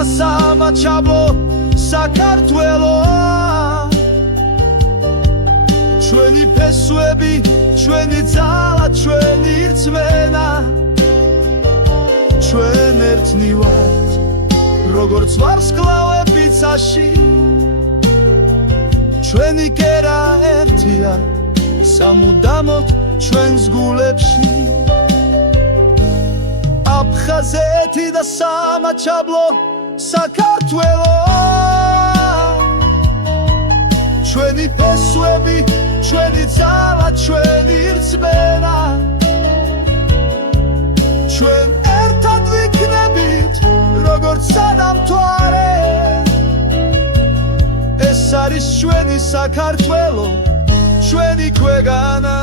და სამაჩაბლო საქართველოა ჩვენი ფესვები ჩვენი ძალა ჩვენი რწმენა ჩვენ ერთნი ვართ როგორც ვარსკვლავები ცაში ჩვენი კერა ერთია სამუდამოდ ჩვენს გულებში აფხაზეთი და სამაჩაბლო საქართველოა ჩვენი ფესვები ჩვენი ძალა ჩვენი რწმენა ჩვენ ერთად ვიქნებით როგორც სადამთვარე ეს არის ჩვენი საქართველო ჩვენი ქვეყანა